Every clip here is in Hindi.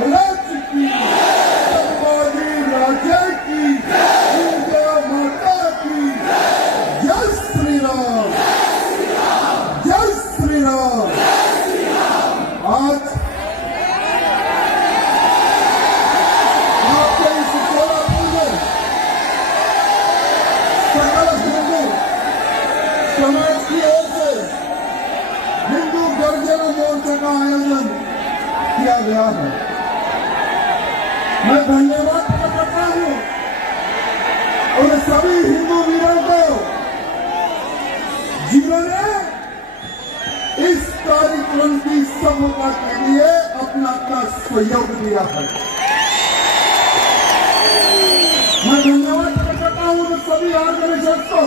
महाराज की, संभाजी राजा की, इंडिया माता की, जय श्री राम, जय श्री राम। आज आपके इस सोलापुर में सकल हिंदू समाज की ओर से हिंदू गर्जना मोर्चा का आयोजन किया गया है। मैं धन्यवाद करता हूं उन सभी हिंदू वीरों को जिन्होंने इस कार्यक्रम की सफलता के लिए अपना सहयोग दिया है। मैं धन्यवाद करता हूं उन सभी ऑर्गेनाइजेशन को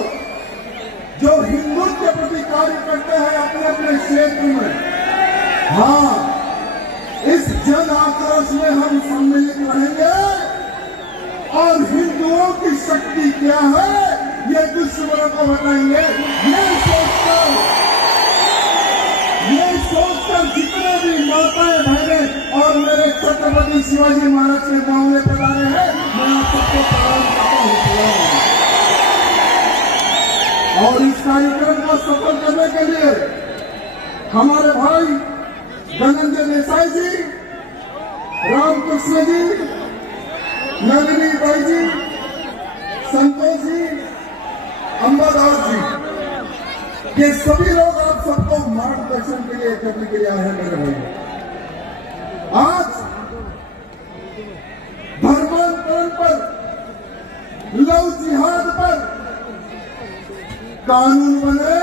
जो हिंदू के प्रति कार्य करते हैं अपने अपने क्षेत्र में। हाँ, इस जन आक्रोश में हम सम्मिलित रहेंगे और हिंदुओं की शक्ति क्या है ये दुश्मनों को बताएंगे। ये सोचकर जितने भी माताएं बहनें और मेरे छत्रपति शिवाजी महाराज के मामले पधारे हैं, मैं आप सबको प्रणाम करता हूं। और इस कार्यक्रम को सफल करने के लिए हमारे भाई धनंजय देसाई जी, रामकृष्ण जी, नलिनी बाई जी, संतोष जी, अंबादास जी, ये सभी लोग आप सबको मार्गदर्शन के लिए करने के लिए आए हैं मेरे भाई। आज धर्मांतरण पर, लव जिहाद पर कानून बने,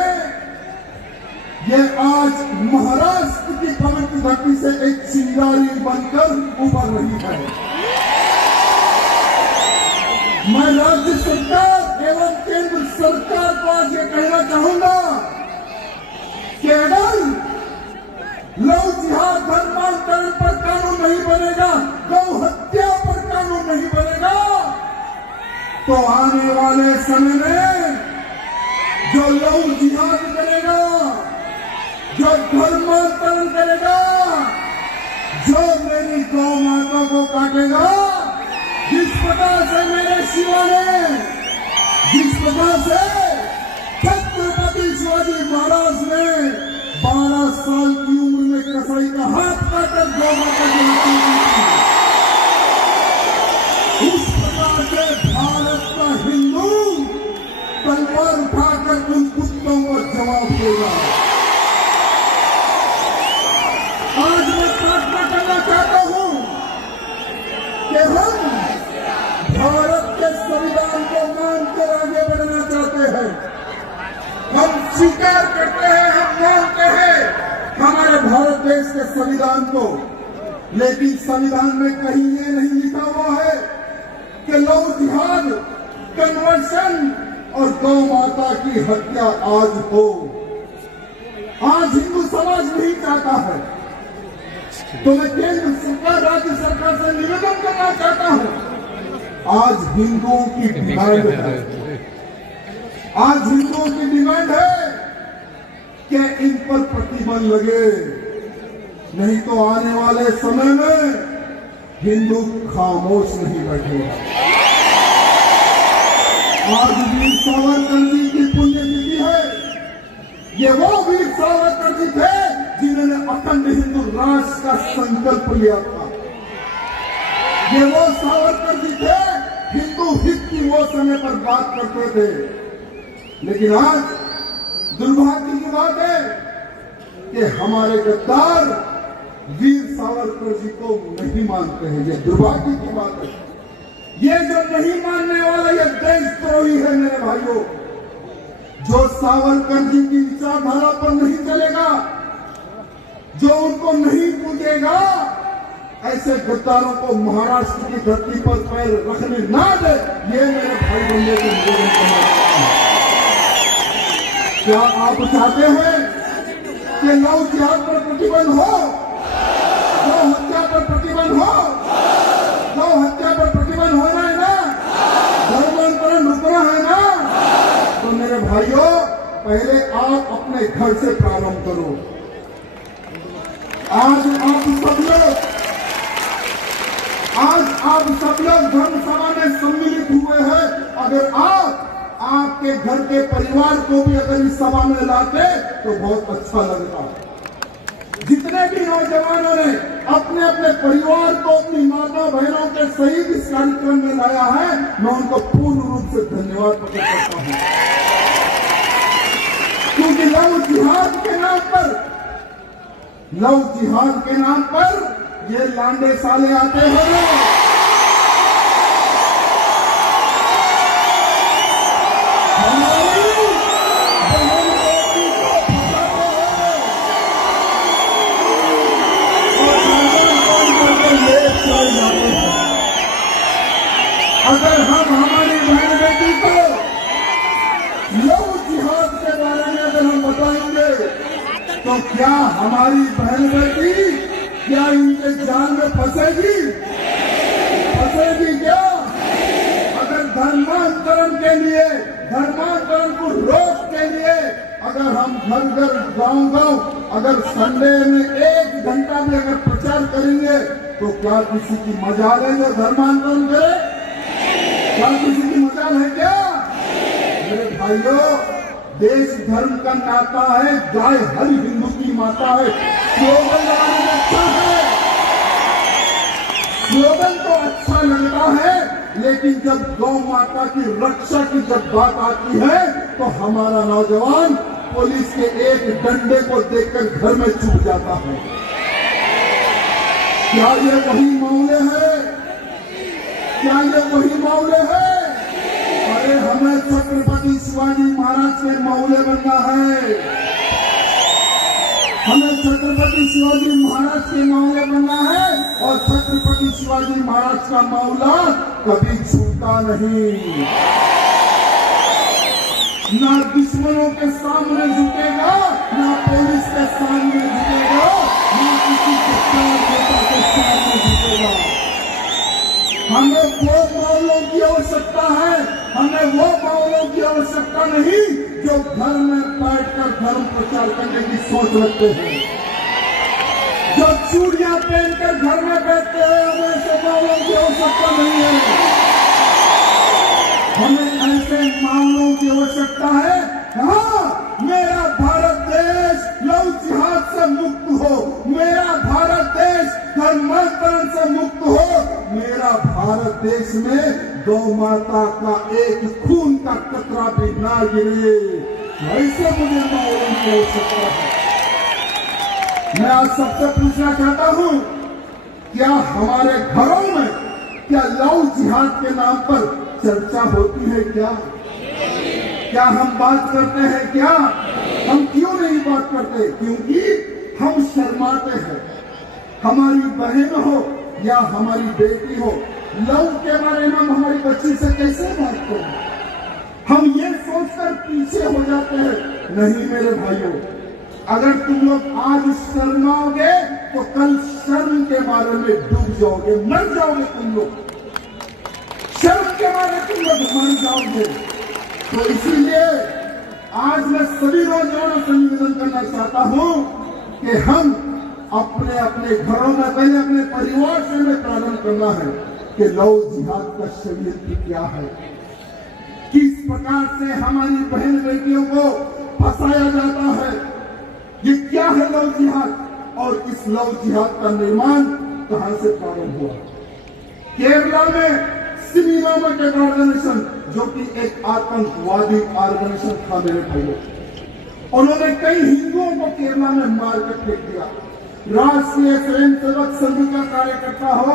ये आज महाराष्ट्र की पवित्र धरती से एक चिंगारी बनकर उभर रही है। मैं राज्य सरकार एवं केंद्र सरकार को आज ये कहना चाहूंगा कि अगर लव जिहाद धर्मांतरण पर कानून नहीं बनेगा, गौ हत्या पर कानून नहीं बनेगा, तो आने वाले समय में जो लव जिहाद करेगा, जो धर्मांतरण करेगा, जो मेरी गौ माता को काटेगा, जिस प्रकार से मेरे शिवा ने, जिस प्रकार से छत्रपति शिवाजी महाराज ने 12 साल की उम्र में कसाई का हाथ काटकर गौ माता की हत्या की, उस प्रकार से भारत का हिंदू तलवार उठाकर उन कुत्तों को जवाब देगा। आज मैं प्रार्थना करना चाहता हूं कि हम भारत के संविधान को मानकर आगे बढ़ना चाहते हैं। हम स्वीकार करते हैं, हम मानते हैं हमारे भारत देश के संविधान को, लेकिन संविधान में कहीं ये नहीं लिखा हुआ है कि लव जिहाद, कन्वर्शन और गौ माता की हत्या आज हो। आज हिंदू समाज नहीं चाहता है, तो मैं केंद्र सरकार, राज्य सरकार से निवेदन करना चाहता हूं, आज हिंदुओं की डिमांड है, आज हिंदुओं की डिमांड है कि इन पर प्रतिबंध लगे, नहीं तो आने वाले समय में हिंदू खामोश नहीं बैठेगा। आज वीर सावरकर जी की पुण्यतिथि है। ये वो वीर सावरकर जी थे जिन्होंने अखंड हिंदू राष्ट्र का संकल्प लिया था। ये वो सावरकर जी थे हिंदू हित की वो समय पर बात करते थे। लेकिन आज दुर्भाग्य की बात है कि हमारे गद्दार वीर सावरकर जी को नहीं मानते हैं। ये दुर्भाग्य की बात है। ये जो नहीं मानने वाला ये देशद्रोही है मेरे भाइयों। जो सावरकर जी की विचारधारा पर नहीं चलेगा, जो उनको नहीं पूजेगा, ऐसे गद्दारों को महाराष्ट्र की धरती पर पैर रखने ना दे। ये मेरे भाई बंदे के निवेदन करना चाहता हूं। क्या आप चाहते हैं कि लव जिहाद पर प्रतिबंध हो, गौ हत्या पर प्रतिबंध हो? गौ हत्या पर प्रतिबंध होना है ना, धर्मांतरण रुकना है ना? तो मेरे भाइयों, पहले आप अपने घर से प्रारंभ करो। आज आप सब लोग आप सब लोग धर्म सभा में सम्मिलित हुए हैं। अगर आपके घर के परिवार को भी अगर इस सभा में लाते तो बहुत अच्छा लगता। जितने भी नौजवानों ने अपने अपने परिवार को, अपनी माता बहनों के सहित इस कार्यक्रम में लाया है, मैं उनको पूर्ण रूप से धन्यवाद प्रकट करता हूं। क्योंकि लव जिहाद के नाम पर ये लांडे साले आते हैं। अगर हम हमारी बहन बेटी को लव जिहाद के बारे में अगर हम बताएंगे तो क्या हमारी बहन बेटी क्या इनके जाल में फंसेगी क्या? अगर धर्मांतरण के लिए, धर्मांतरण को रोक के लिए अगर हम घर गांव अगर संडे में 1 घंटा भी अगर प्रचार करेंगे तो क्या किसी की मजाल है जो धर्मांतरण करे? क्या किसी की मजाल है क्या? मेरे भाइयों, देश धर्म का नाता है, गाय हर हिंदू की माता है। स्लोगन लगाने में अच्छा है, स्लोगन तो अच्छा लगता है, लेकिन जब गौ माता की रक्षा की जब बात आती है तो हमारा नौजवान पुलिस के एक डंडे को देखकर घर में छुप जाता है। क्या ये वही मामले हैं? क्या ये वही मामले हैं? अरे हमें छत्रपति शिवाजी महाराज के मामले बनना है, हमें छत्रपति शिवाजी महाराज के मामले बनना है। और छत्रपति शिवाजी महाराज का मामला कभी छूटा नहीं, ना दुश्मनों के सामने झुकेगा, ना पुलिस के सामने झुकेगा, ना किसी नेता के सामने झुकेगा। हमें वो मामलों की आवश्यकता है, हमें वो मामलों की आवश्यकता नहीं जो घर में बैठकर धर्म प्रचार करने की सोच रखते हैं, जो चूड़ियां पहनकर घर में बैठते हैं। हमें ऐसे मामलों की आवश्यकता नहीं है, हमें ऐसे मामलों की आवश्यकता है। हाँ, मेरा भारत देश लव जिहाद से मुक्त हो, मेरा भारत देश धर्मांतरण से मुक्त हो, मेरा भारत देश में गौ माता का एक खून का कतरा भी ना गिरे। ऐसे मुझे मालूम हो सकता है। मैं आज सबसे पूछना चाहता हूं, क्या हमारे घरों में क्या लव जिहाद के नाम पर चर्चा होती है? क्या हम बात करते हैं? क्या हम क्यों नहीं बात करते? क्योंकि हम शर्माते हैं। हमारी बहन हो या हमारी बेटी हो, लव के बारे में हम हमारी बच्ची से कैसे बात करें? हम ये सोचकर पीछे हो जाते हैं। नहीं मेरे भाइयों, अगर तुम लोग आज शर्माओगे तो कल शर्म के बारे में डूब जाओगे, मर जाओगे तुम लोग, शर्म के बारे तुम लोग मर जाओगे। तो इसीलिए आज मैं सभी नौजवानों से निवेदन करना चाहता हूं कि हम अपने अपने घरों में, पहले अपने परिवार से हमें प्रारंभ करना है कि लव जिहाद का षड्यंत्र क्या है, किस प्रकार से हमारी बहन बेटियों को फंसाया जाता है, ये क्या है लव जिहाद, और इस लव जिहाद का निर्माण कहां से प्रारंभ हुआ। केरला में सिमीनामक एक ऑर्गेनाइजेशन, जो कि एक आतंकवादी ऑर्गेनाइजेशन था मेरे भाइयों, उन्होंने कई हिंदुओं को केरला में मार कर फेंक दिया। राष्ट्रीय स्वयंसेवक संघ का कार्यकर्ता हो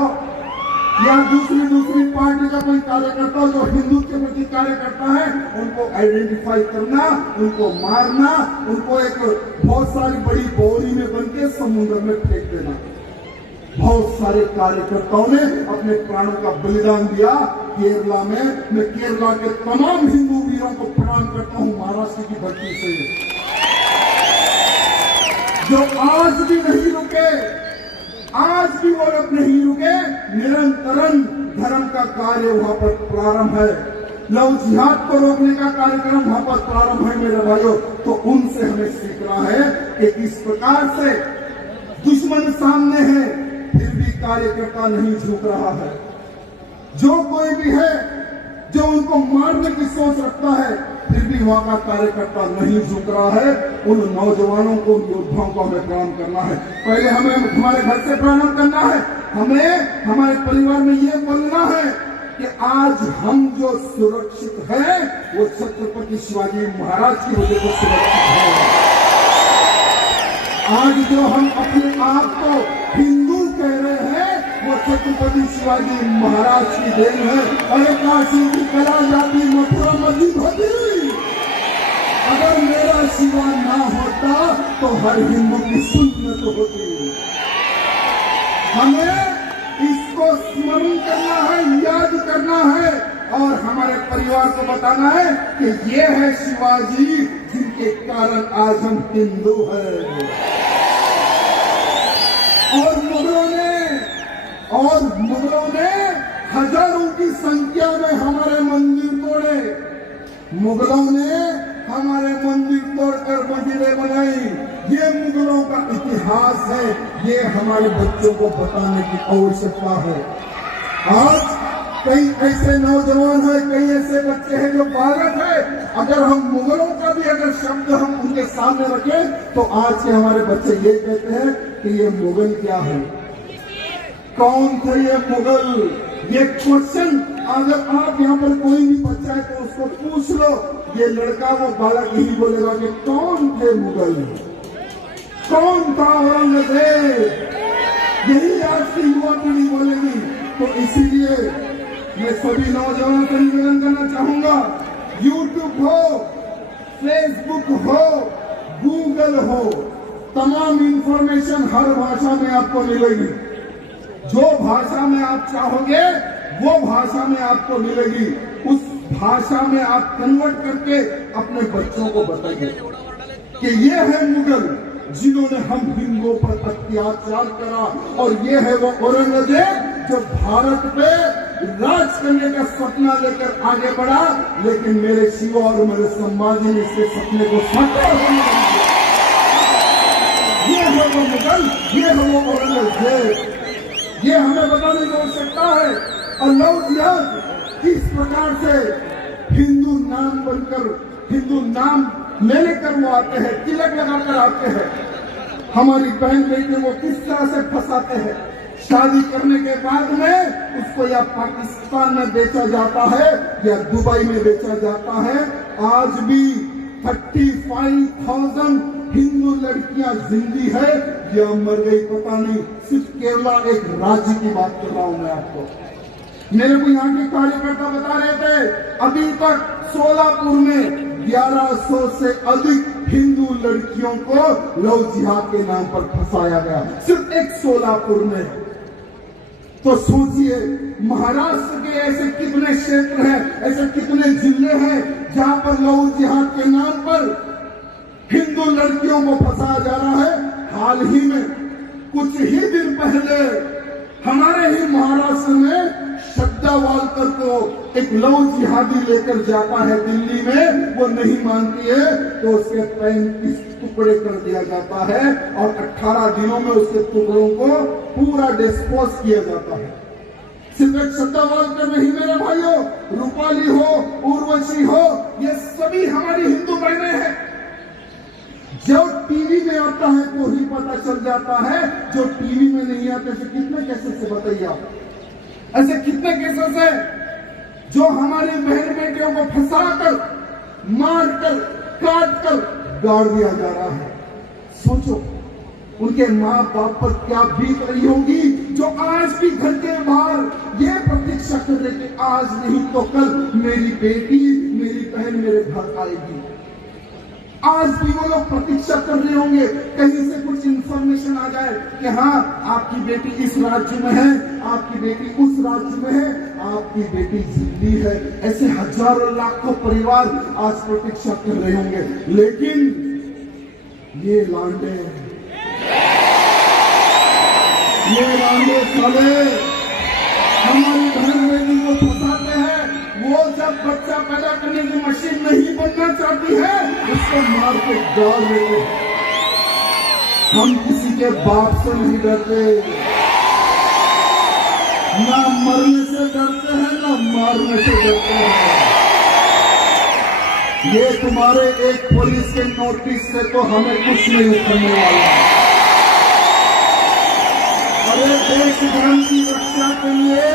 या दूसरी पार्टी का कोई कार्यकर्ता हो जो हिंदू के प्रति कार्य करता है, उनको आइडेंटिफाई करना, उनको मारना, उनको एक बहुत सारी बड़ी बोरी में बन के समुद्र में फेंक देना। बहुत सारे कार्यकर्ताओं ने अपने प्राणों का बलिदान दिया केरला में। मैं केरला के तमाम हिंदू वीरों को प्रणाम करता हूं महाराष्ट्र की धरती से, जो आज भी नहीं रुके, आज भी वो लोग नहीं रुके। निरंतरन धर्म का कार्य वहां पर प्रारंभ है, लव जिहाद को रोकने का कार्यक्रम वहां पर प्रारंभ है मेरे भाइयों। तो उनसे हमें सीखना है कि किस प्रकार से दुश्मन सामने है फिर भी कार्यकर्ता नहीं झुक रहा है, जो कोई भी है जो उनको मारने की सोच रखता है, फिर भी वहां का कार्यकर्ता नहीं झुक रहा है। उन नौजवानों को, उन योद्धाओं को हमें प्रणाम करना है। पहले हमें हमारे घर से प्रणाम करना है। हमें हमारे परिवार में ये बोलना है कि आज हम जो सुरक्षित है वो छत्रपति शिवाजी महाराज की वजह से सुरक्षित है। आज जो हम अपने आप को हिंदू कह रहे हैं वो छत्रपति शिवाजी महाराज की देन है। अरे काशी की कला जाती मथुरा मस्जिद होती, अगर मेरा शिवा ना होता तो हर हिंदू की सुन्नत होती। हमें इसको स्मरण करना है, याद करना है और हमारे परिवार को बताना है कि ये है शिवाजी जिनके कारण आज हम हिंदू हैं। और मुगलों ने हजारों की संख्या में हमारे मंदिर तोड़े। मुगलों ने हमारे मंदिर तोड़कर मस्जिदें बनाई। ये मुगलों का इतिहास है, ये हमारे बच्चों को बताने की आवश्यकता है। आज कई ऐसे नौजवान हैं, कई ऐसे बच्चे हैं जो बालक है। अगर हम मुगलों का भी अगर शब्द हम उनके सामने रखें तो आज के हमारे बच्चे ये कहते हैं कि ये मुगल क्या है, कौन थे ये मुगल। ये क्वेश्चन अगर आप यहाँ पर कोई भी बच्चा है तो उसको पूछ लो, ये लड़का वो बालक यही बोलेगा कि कौन थे मुगल, कौन था औरंगजेब। यही आज की युवा पीढ़ी बोलेगी। तो इसीलिए मैं सभी नौजवानों से निवेदन करना चाहूंगा, यूट्यूब हो, फेसबुक हो, गूगल हो, तमाम इंफॉर्मेशन हर भाषा में आपको मिलेगी। जो भाषा में आप चाहोगे वो भाषा में आपको मिलेगी। उस भाषा में आप कन्वर्ट करके अपने बच्चों को बताइए कि ये है मुगल जिन्होंने हम हिंदुओं पर अत्याचार करा, और ये है वो औरंगजेब जो भारत पे राज करने का सपना लेकर आगे बढ़ा, लेकिन मेरे शिवा और मेरे संभाजी ने इसके सपने को साकार होने दिया। ये है वो मुगल, ये है वो औरंगजेब। ये हमें बताने की आवश्यकता है। और लव जिहाद किस प्रकार से हिंदू नाम बनकर, हिंदू नाम लेने कर वो आते हैं, तिलक लगाकर आते हैं। हमारी बहन बेटी को किस तरह से फंसाते हैं। शादी करने के बाद में उसको या पाकिस्तान में बेचा जाता है या दुबई में बेचा जाता है। आज भी 35,000 हिंदू लड़कियां जिंदी है या मर गई पता नहीं। सिर्फ केरला एक राज्य की बात कर रहा हूं मैं आपको। मेरे को यहाँ के कार्यकर्ता बता रहे थे अभी तक सोलापुर में 1100 से अधिक हिंदू लड़कियों को लव जिहाद के नाम पर फंसाया गया, सिर्फ एक सोलापुर में। तो सोचिए महाराष्ट्र के ऐसे कितने क्षेत्र हैं, ऐसे कितने जिले हैं जहां पर लव जिहाद के नाम पर हिंदू लड़कियों को फंसाया जा रहा है। हाल ही में कुछ ही दिन पहले हमारे ही महाराष्ट्र में श्रद्धा वालकर को एक लव जिहादी लेकर जाता है दिल्ली में, वो नहीं मानती है तो उसके 35 टुकड़े कर दिया जाता है और 18 दिनों में उसके टुकड़ों को पूरा डिस्पोज किया जाता है। सिर्फ एक श्रद्धा वालकर नहीं मेरे भाइयों, रूपाली हो, उर्वशी हो, ये सभी हमारी हिंदू बहनें हैं। जो टीवी में आता है तो ही पता चल जाता है, जो टीवी में नहीं आते ऐसे कितने केसेस से बताइए आप, ऐसे कितने केसेस है जो हमारी बहन बेटियों को फंसाकर, मारकर, काटकर गाड़ दिया जा रहा है। सोचो उनके माँ बाप पर क्या बीत रही होगी, जो आज भी घर के बाहर ये प्रतीक्षा कर रहे कि आज नहीं तो कल मेरी बेटी, मेरी बहन मेरे घर आएगी। आज भी वो लोग प्रतीक्षा कर रहे होंगे कहीं से कुछ इंफॉर्मेशन आ जाए कि हाँ आपकी बेटी इस राज्य में है, आपकी बेटी उस राज्य में है, आपकी बेटी जिंदी है। ऐसे हजारों लाखों परिवार आज प्रतीक्षा कर रहे होंगे। लेकिन ये लांडे साले हमारी बहन बेटी को फंसाते हैं। वो जब बच्चा पैदा करने की मशीन नहीं बनना चाहती है उसको मार के गाड़ देते हैं। हम किसी के बाप से नहीं डरते, ना मरने से डरते हैं ना मारने से डरते हैं। ये तुम्हारे एक पुलिस के नोटिस से तो हमें कुछ नहीं उखड़ने वाला। अरे देश धर्म की रक्षा के लिए,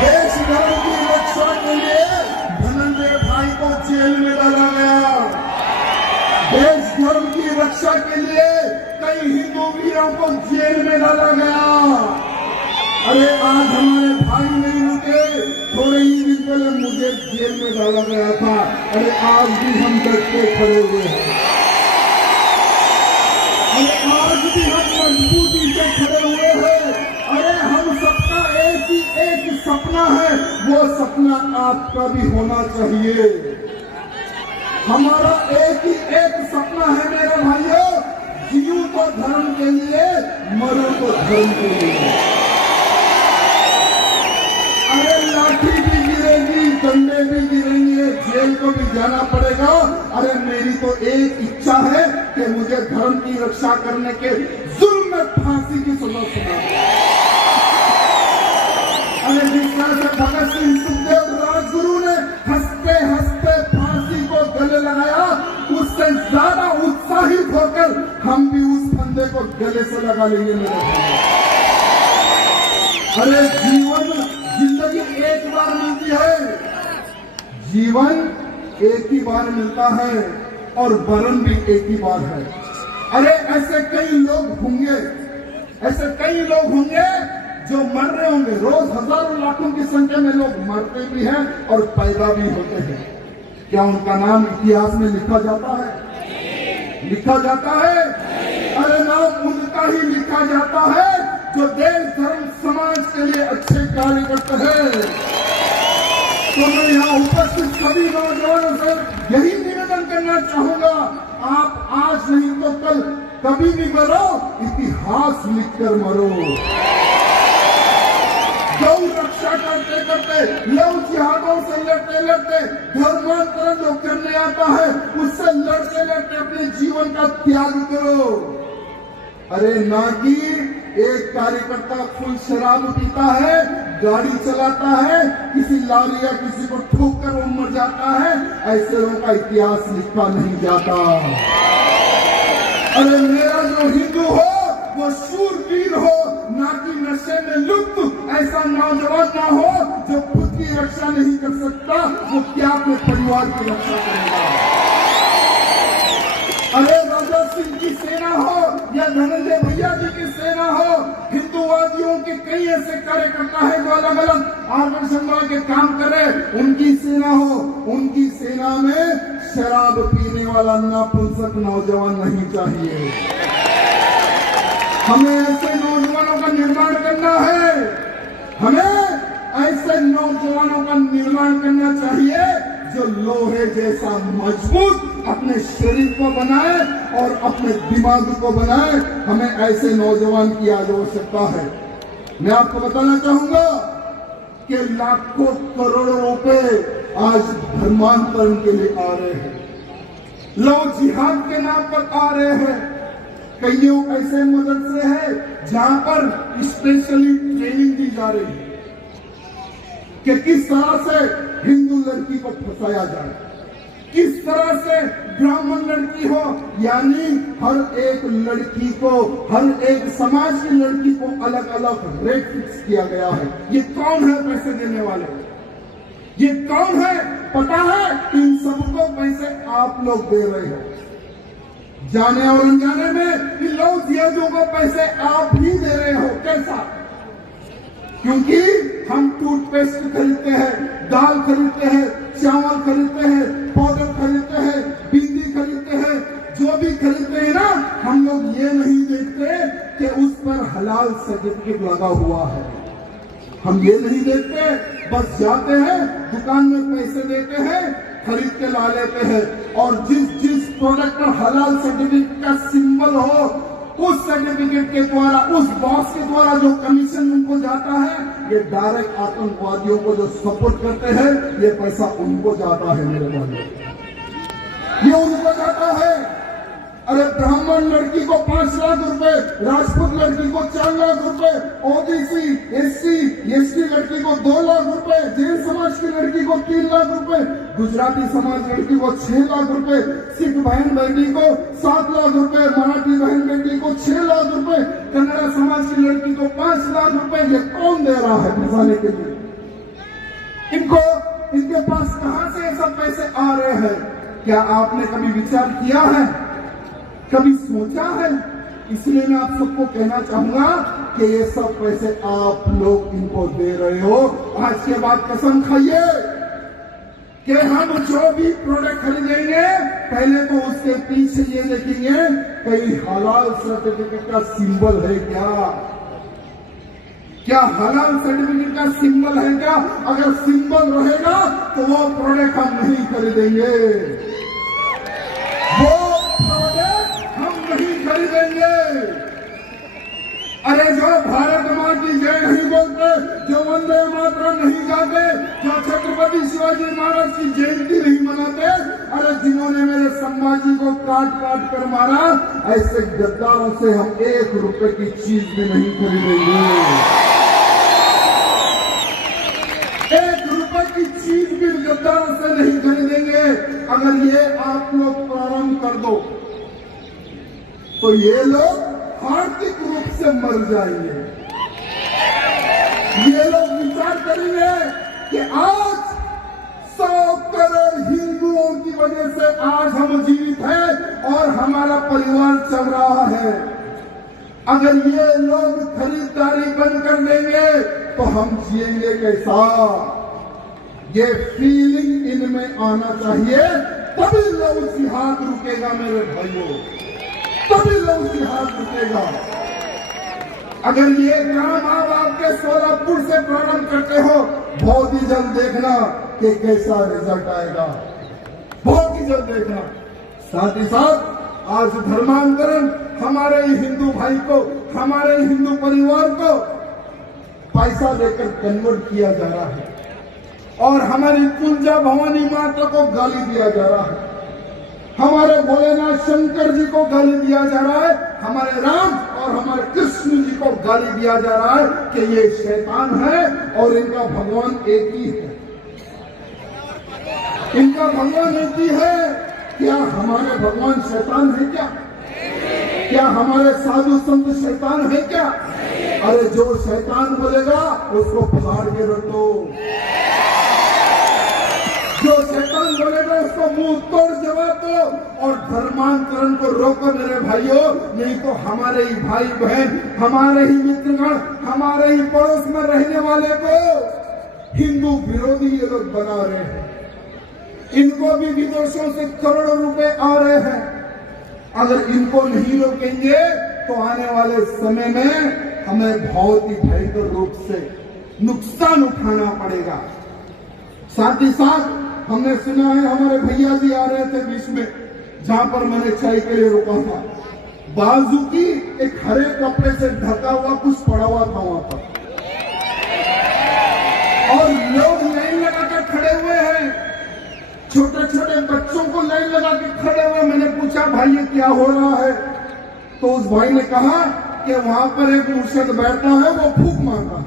देश धर्म की रक्षा के लिए धनंजय भाई को जेल में डाला गया। देश धर्म की रक्षा के लिए कई हिंदू वीरों को जेल में डाला गया। अरे आज हमारे भाई नहीं रुके, थोड़े ही दिन पहले मुझे जेल में डाला गया था। अरे आज भी हम डट के खड़े हुए हैं। अरे आज भी हम मजबूती से खड़े हुए हैं। अरे हम सबका एक ही सपना है, वो सपना आपका भी होना चाहिए। हमारा एक सपना है मेरे भाइयों, जीऊं तो धर्म के लिए, मरूं तो धर्म के लिए। अरे लाठी भी गिरेगी, डंडे भी गिरेंगे, जेल को भी जाना पड़ेगा। अरे मेरी तो एक इच्छा है कि मुझे धर्म की रक्षा करने के जुल्म में फांसी की सजा सुना। अरे जिस तरह से भगत सिंह, सुखदेव, राजगुरु ने हंसते हंसते फांसी को गले लगाया, उससे ज्यादा उत्साहित होकर हम भी उस फंदे को गले से लगा लेंगे मेरे भाई। अरे जिंदगी एक बार मिलती है, जीवन एक ही बार मिलता है और मरण भी एक ही बार है। अरे ऐसे कई लोग होंगे जो मर रहे होंगे। रोज हजारों लाखों की संख्या में लोग मरते भी हैं और पैदा भी होते हैं। क्या उनका नाम इतिहास में लिखा जाता है? लिखा जाता है? अरे नाम उनका ही लिखा जाता है जो देश धर्म समाज के लिए अच्छे कार्य करते हैं। तो मैं यहाँ उपस्थित सभी नौजवानों से यही निवेदन करना चाहूंगा, आप आज नहीं तो कल कभी भी मरो, इतिहास लिखकर मरो। गौ रक्षा करते करते, लव जिहादों से लड़ते लड़ते, धर्मांतरण जो करने आता है उससे लड़ते लड़ते अपने जीवन का त्याग करो। अरे ना कि एक कार्यकर्ता फुल शराब पीता है, गाड़ी चलाता है, किसी लारी या किसी को ठोक कर वो मर जाता है, ऐसे लोगों का इतिहास लिखा नहीं जाता। अरे मेरा जो हिंदू हो वो शूरवीर हो, ना कि नशे में लुप्त ऐसा नौजवान ना हो जो खुद की रक्षा नहीं कर सकता, वो क्या अपने परिवार की रक्षा करेगा। अरे राजा सिंह की सेना हो या धनंजय भैया जी की सेना हो, हिंदुवादियों के कई ऐसे कार्यकर्ता है जो अलग अलग आर्गेनाइजेशन के काम करे, उनकी सेना हो, उनकी सेना में शराब पीने वाला नापुंसक नौजवान नहीं चाहिए। हमें ऐसे नौजवानों का निर्माण करना है। हमें ऐसे नौजवानों का निर्माण करना चाहिए जो लोहे जैसा मजबूत अपने शरीर को बनाए और अपने दिमाग को बनाए। हमें ऐसे नौजवान की आज आवश्यकता है। मैं आपको बताना चाहूंगा कि लाखों करोड़ों रुपए आज धर्मांतरण के लिए आ रहे हैं, लव जिहाद के नाम पर आ रहे हैं। कईयों ऐसे मदरसे हैं जहां पर स्पेशली ट्रेनिंग दी जा रही है कि किस तरह से हिंदू लड़की को फंसाया जाए, किस तरह से ब्राह्मण लड़की हो, यानी हर एक लड़की को, हर एक समाज की लड़की को अलग अलग रेट फिक्स किया गया है। ये कौन है पैसे देने वाले? ये कौन है? पता है? इन सबको पैसे आप लोग दे रहे हो। जाने और अनजाने में इन लव जिहादियों को पैसे आप ही दे रहे हो। कैसा? क्योंकि हम टूथपेस्ट खरीदते हैं, दाल खरीदते हैं, चावल खरीदते हैं, पाउडर खरीदते हैं, बिंदी खरीदते हैं, जो भी खरीदते हैं ना, हम लोग ये नहीं देखते कि उस पर हलाल सर्टिफिकेट लगा हुआ है। हम ये नहीं देखते, बस जाते हैं दुकान में पैसे देते हैं, खरीद के ला लेते हैं, और जिस प्रोडक्ट पर हलाल सर्टिफिकेट का सिंबल हो, उस सर्टिफिकेट के द्वारा, उस बॉस के द्वारा जो कमीशन उनको जाता है, ये डायरेक्ट आतंकवादियों को जो सपोर्ट करते हैं, ये पैसा उनको जाता है मेरे भाई, ये उनको जाता है। अरे ब्राह्मण लड़की को 5 लाख रुपए, राजपूत लड़की को 4 लाख रुपए, ओबीसी, एससी, एसटी लड़की को 2 लाख रुपए, जैन समाज की लड़की को 3 लाख रुपए, गुजराती समाज लड़की को 6 लाख रुपए, सिख बहन बेटी को 7 लाख रुपए, मराठी बहन बेटी को 6 लाख रुपए, कन्नड़ा समाज की लड़की को 5 लाख रुपए। ये कौन दे रहा है फंसाने के लिए? इनके पास कहां से ये सब पैसे आ रहे हैं? क्या आपने कभी विचार किया है, कभी सोचा है? इसलिए मैं आप सबको कहना चाहूंगा कि ये सब पैसे आप लोग इनको दे रहे हो। आज के बाद कसम खाइए कि हम जो भी प्रोडक्ट खरीदेंगे पहले तो उसके पीछे ये देखेंगे कहीं हलाल सर्टिफिकेट का सिंबल है क्या हलाल सर्टिफिकेट का सिंबल है क्या? अगर सिंबल रहेगा तो वो प्रोडक्ट हम नहीं खरीदेंगे, वो प्रोडक्ट हम नहीं खरीदेंगे। अरे जो भारत मां की जय नहीं बोलते, जो वंदे मातरम नहीं गाते, जो छत्रपति शिवाजी महाराज की जयंती नहीं मनाते, अरे जिन्होंने मेरे संभाजी को काट काट कर मारा, ऐसे गद्दारों से हम 1 रुपए की चीज भी नहीं खरीदेंगे। 1 रुपए की चीज भी गद्दारों से नहीं खरीदेंगे। अगर ये आप लोग प्रारंभ कर दो तो ये लोग आर्थिक रूप से मर जाएंगे। ये लोग विचार करेंगे कि आज 100 करोड़ हिंदुओं की वजह से आज हम जीवित हैं और हमारा परिवार चल रहा है। अगर ये लोग खरीदारी बंद कर देंगे तो हम जिएंगे कैसा? ये फीलिंग इनमें आना चाहिए, तभी लव जिहाद रुकेगा मेरे भाइयों, तभी लव जिहाद रुकेगा। अगर ये काम आप आपके सोलापुर से प्रारंभ करते हो, बहुत ही जल्द देखना कि कैसा रिजल्ट आएगा, बहुत ही जल्द देखना। साथ ही साथ आज धर्मांतरण हमारे ही हिंदू भाई को, हमारे ही हिंदू परिवार को पैसा देकर कन्वर्ट किया जा रहा है और हमारी कुंजा भवानी माता को गाली दिया जा रहा है, हमारे भोलेनाथ शंकर जी को गाली दिया जा रहा है, हमारे राम और हमारे कृष्ण जी को गाली दिया जा रहा है कि ये शैतान है और इनका भगवान एक ही है, इनका भगवान एक ही है। क्या हमारे भगवान शैतान है क्या? क्या हमारे साधु संत शैतान है क्या? अरे जो शैतान बोलेगा उसको फाड़ के रख दो, जो शैतान बोलेगा उसको मुंह तोड़ जवाब दो और धर्मांतरण को रोको मेरे भाइयों। नहीं तो हमारे ही भाई बहन, हमारे ही मित्रगण, हमारे ही पड़ोस में रहने वाले को हिंदू विरोधी ये लोग बना रहे हैं। इनको भी विदेशों से करोड़ों रुपए आ रहे हैं। अगर इनको नहीं रोकेंगे तो आने वाले समय में हमें बहुत ही भयंकर रूप से नुकसान उठाना पड़ेगा। साथ ही साथ हमने सुना है हमारे भैया जी आ रहे थे बीच में, जहां पर मैंने चाय के लिए रोका था, बाजू की एक हरे कपड़े से ढका हुआ कुछ पड़ा हुआ था वहां पर और लोग लाइन लगाकर खड़े हुए हैं, छोटे छोटे बच्चों को लाइन लगा के खड़े हुए। मैंने पूछा भाई ये क्या हो रहा है? तो उस भाई ने कहा कि वहां पर एक मुर्शिद बैठा है, वो फूंक मारता है।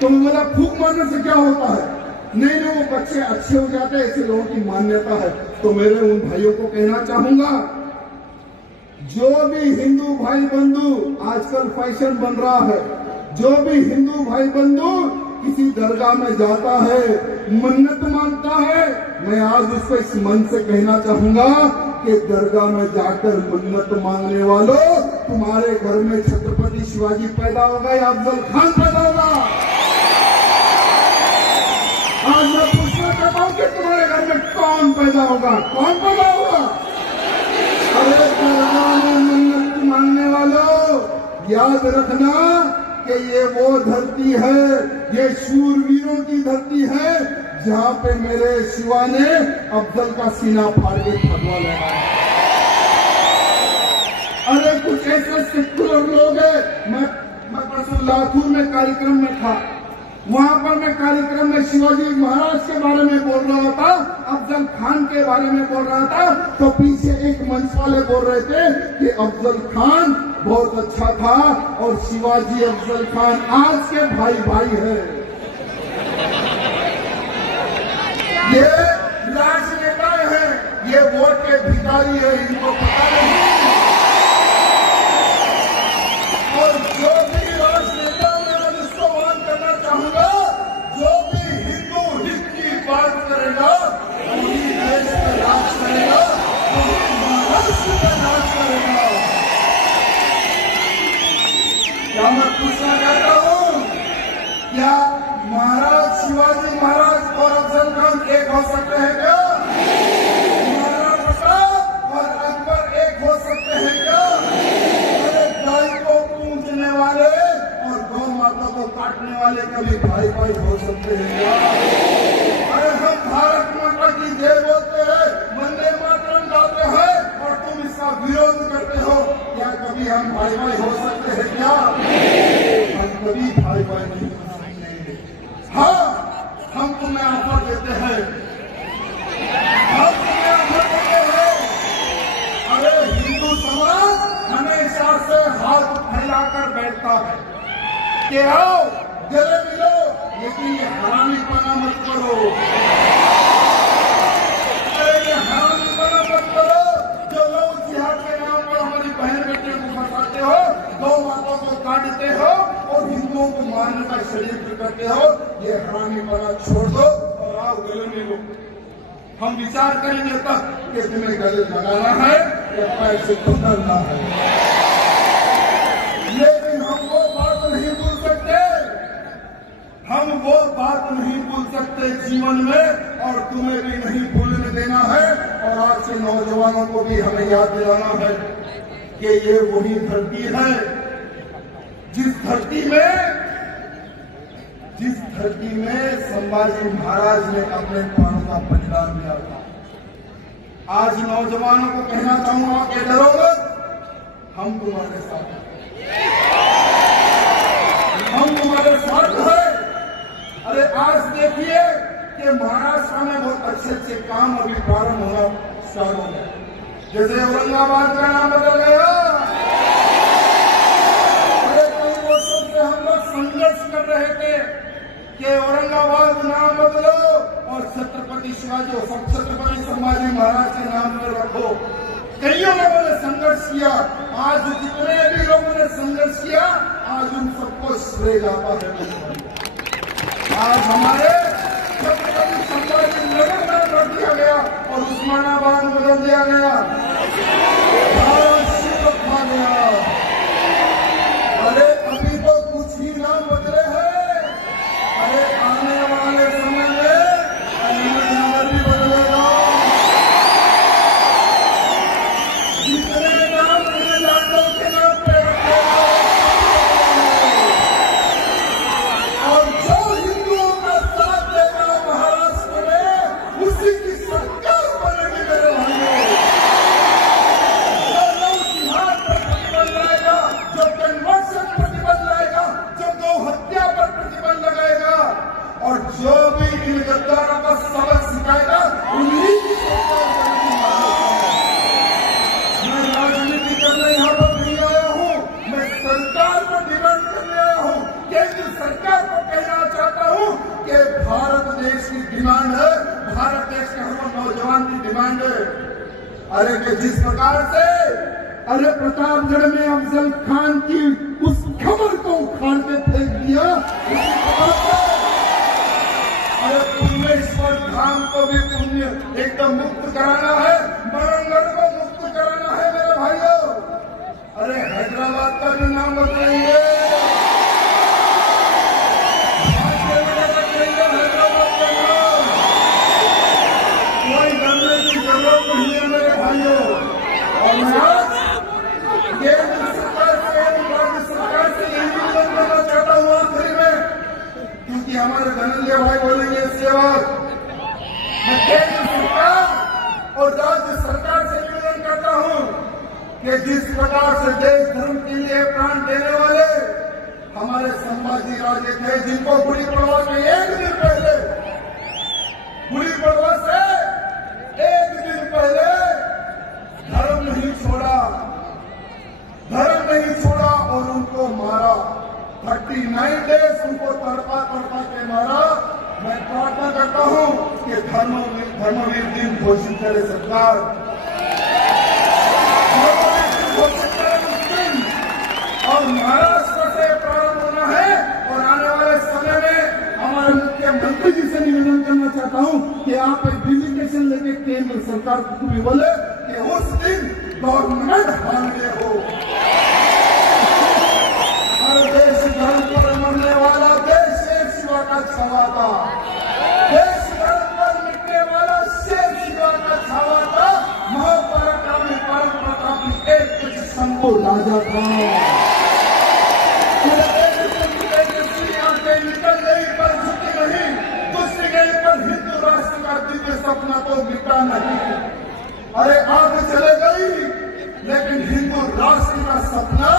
तो मैं बोला फूंक मारने से क्या होता है? नहीं नहीं, वो बच्चे अच्छे हो जाते हैं, ऐसे लोगों की मान्यता है। तो मेरे उन भाइयों को कहना चाहूंगा, जो भी हिंदू भाई बंधु, आजकल फैशन बन रहा है, जो भी हिंदू भाई बंधु किसी दरगाह में जाता है, मन्नत मांगता है, मैं आज उसको इस मन से कहना चाहूंगा कि दरगाह में जाकर मन्नत मांगने वालों, तुम्हारे घर में छत्रपति शिवाजी पैदा होगा या अफजल खान पैदा होगा? आज मैं पूछना चाहता हूं कि तुम्हारे घर में कौन पैदा होगा? कौन पैदा होगा? अरे दरगाह में मन्नत मांगने वालों, याद रखना कि ये वो धरती है, ये शूरवीरों की धरती है, जहां पे मेरे शिवा ने अफजल का सीना फाड़ के फतवा लगाया। अरे कुछ ऐसे सेक्युलर लोग हैं, मैं परसों लातूर में कार्यक्रम में था, वहां पर मैं कार्यक्रम में शिवाजी महाराज के बारे में बोल रहा था, अफजल खान के बारे में बोल रहा था, तो पीछे एक मंच वाले बोल रहे थे कि अफजल खान बहुत अच्छा था और शिवाजी अफजल खान आज के भाई भाई है। ये राजनेता है, ये वोट के भिखारी है, इनको पता नहीं। और जो भी राजनेता, मैं आज इसको मान करना चाहूंगा, जो भी हिंदू हित की बात करेगा वही देश पर राज करेगा, वही महाराष्ट्र पर राज करेगा। क्या मैं पूछना चाहता हूं, क्या महाराज शिवाजी महाराज और अफजल खान एक हो सकते हैं क्या? महाराणा प्रताप और अकबर एक हो सकते हैं क्या? गाय को पूजने वाले और गौ माता को काटने वाले कभी भाई भाई हो सकते हैं क्या? अरे हम भारत माता की जय बोलते हैं, वंदे मातरम गाते हैं और तुम इसका विरोध करते हो, क्या कभी हम भाई भाई हो सकते हैं क्या? हम कभी भाई भाई नहीं हो सकते। हाँ, हम तुम्हें ऑफर देते हैं, हम तुम्हें ऑफर देते हैं। अरे हिंदू समाज हमेशा से हाथ फैलाकर बैठता है कि आओ गले मिलो, लेकिन ये हरामीपना मत करो। अरे ये हरामीपना मत करो, जो लोग जिहाद के नाम पर हमारी बहन बेटियों को फंसाते हो, गौ माताओं को काटते हो और हिंदुओं को मारने का षड्यंत्र करते हो, ये हरामीपना छोड़ दो और आओ गले मिलो। हम विचार करेंगे तब कि तुम्हें गले लगाना है या पैर से खुदरना है। लेकिन हम वो बात नहीं भूल सकते, हम वो बात नहीं भूल सकते जीवन में, और तुम्हें भी नहीं भूलने देना है। और आज के नौजवानों को भी हमें याद दिलाना है कि ये वही धरती है जिस धरती में संभाजी महाराज ने अपने प्राणों का बलिदान दिया था। आज नौजवानों को कहना चाहूंगा कि डरो मत, हम तुम्हारे साथ हैं, हम तुम्हारे साथ हैं। अरे आज देखिए कि महाराष्ट्र में बहुत अच्छे अच्छे काम अभी प्रारंभ होना स्टार्ट हो गए, जैसे औरंगाबाद का नाम बदल गया। अरे कई वर्षों से हम लोग संघर्ष कर रहे थे कि औरंगाबाद नाम बदलो और छत्रपति शिवाजी और छत्रपति संभाजी महाराज के नाम पर रखो। कईयों लोगों ने संघर्ष किया, आज जितने भी लोगों ने संघर्ष किया, आज उन सबको श्रेय जाता है। आज हमारे छत्रपति संभाजी नगर में कर दिया गया और उस्मानाबाद बदल दिया गया, भारत शिव खा गया। अरे अभी तो कुछ ही नाम बदले हैं, अरे आने वाले समय में अलीनगर भी बदलेगा। जितने नाम लाटों के नाम पे रखे और जो हिंदुओं का साथ देगा महाराष्ट्र में, उसी की सरकार बनेगी मेरे भाइयों। जो लोग जिहाद पर प्रतिबंध लाएगा, जो कन्वर्शन प्रतिबंध लाएगा, जो गौ हत्या पर प्रतिबंध लगाएगा और जो भी इन गद्दारों का सबक सिखाएगा, उन्हीं की सरकार बनेगी महाराष्ट्र में। मैं राजनीति करने यहाँ पर नहीं आया हूँ, मैं सरकार को डिमांड करने आया हूँ। केंद्र सरकार को कहना चाहता हूँ कि भारत देश की डिमांड है, भारत देश के हर नौजवान की डिमांड है। अरे कि जिस प्रकार से अरे प्रतापगढ़ में अफजल खान की उस खबर को उखाड़ के फेंक दिया, उसी प्रकार से अरे पुण्येश्वर धाम को भी पुण्य एकदम मुक्त कराना है, बरंगढ़ को मुक्त कराना है मेरे भाइयों। अरे हैदराबाद का भी नाम बदलेंगे, हैदराबाद का नाम, कोई डरने की जरूरत नहीं है मेरे भाइयों। और मैं आज केंद्र सरकार से, राज्य सरकार से यही निवेदन करना चाहता हूँ आखिरी में, क्योंकि हमारे धनंजय भाई बोलेंगे सेवक, मैं केंद्र सरकार और राज्य सरकार से निवेदन करता हूँ कि जिस प्रकार से देश धर्म के लिए प्राण देने वाले हमारे संभाजी राजे थे जिनको गुड़ी पड़वा के एक दिन पहले, गुड़ी पड़वा से एक दिन पहले धर्म नहीं छोड़ा, धर्म नहीं छोड़ा और उनको मारा। 39 डेज उनको तड़पा तड़पा के मारा। मैं प्रार्थना करता हूं कि धर्मवीर दिन घोषित करे सरकार, और महाराष्ट्र से प्रारंभ होना है। और आने वाले समय में हमारे मुख्यमंत्री जी से निवेदन करना चाहता हूं कि आप एक डिजिटेशन लेके केंद्र सरकार को भी बोले कि उस दिन गवर्नमेंट हॉलीडे हो। हर देश धर्म पर मरने वाला देश शेर शिवा का छावा था, देश धर्म पर मिटने वाला शेर शिवा का छावा था। महापराक्रमी परम प्रतापी एक कुछ शंभु राजा था। निकल गई पर झुकी नहीं, कुश्ती गई पर हिंदू राष्ट्र का दिव्य सपना तो मिटा नहीं। अरे आग चले गई लेकिन हिंदू राष्ट्र का सपना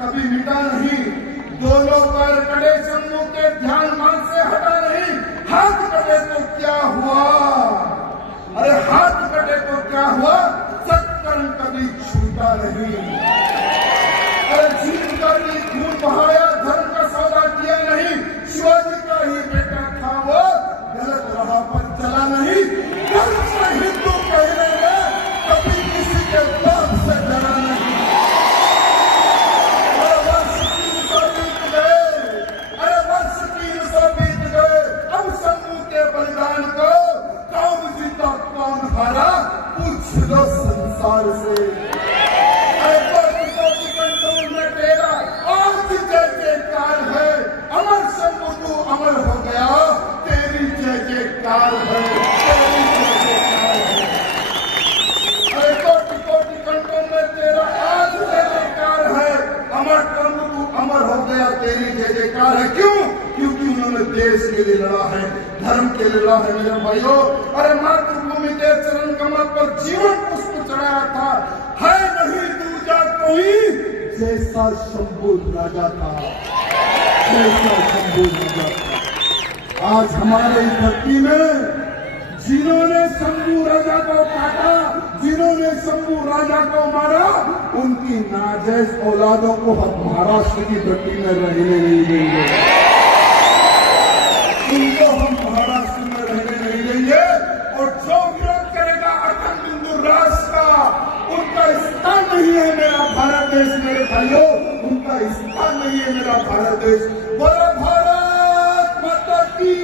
कभी मिटा नहीं। दोनों पैर कटे शंभू के ध्यान मान से हटा नहीं। हाथ कटे तो क्या हुआ, अरे हाथ कटे तो क्या हुआ, सत्कर्म कभी छूटा नहीं। अरे जीत कर भी खून बहाया, धर्म का सौदा किया नहीं। शिवाजी का ही बेटा था वो, गलत राह पर चला नहीं। गर्व से हिंदू कहने में कभी किसी के बाप से डरा नहीं। अरे वर्ष 300 बीत गए, अरे वर्ष 300 बीत गए। अब शंभू के बलिदान को कौन जीता कौन हारा, पूछ लो संसार से। अमर शंभू तू अमर हो गया, तेरी जय जयकार है, तेरी जय जयकार है। अरे कोटि कोटि कंठों में तेरा आज जय जयकार है। अमर शंभू तू अमर हो गया, तेरी जय जयकार है। क्यों? क्योंकि उन्होंने देश के लिए लड़ा है, धर्म के लिए लड़ा है मेरे भाइयों। अरे मातृभूमि के चरण कमल पर जीवन पुष्प चढ़ाया था। है नहीं दूजा कोई जैसा शंभू राजा था, जैसा शंभू राजा था। आज हमारे इस धरती में जिन्होंने शंभू राजा को काटा, जिन्होंने शंभू राजा को मारा, उनकी नाजायज औलादों को हम महाराष्ट्र की धरती में रहने नहीं देंगे। उनको हम महाराष्ट्र में रहने नहीं देंगे। और जो विरोध करेगा अखंड हिंदू राष्ट्र का, उनका स्थान नहीं है मेरा भारत देश। मेरे भाइयों, उनका स्थान नहीं है मेरा भारत देश। बोलो भारत माता की।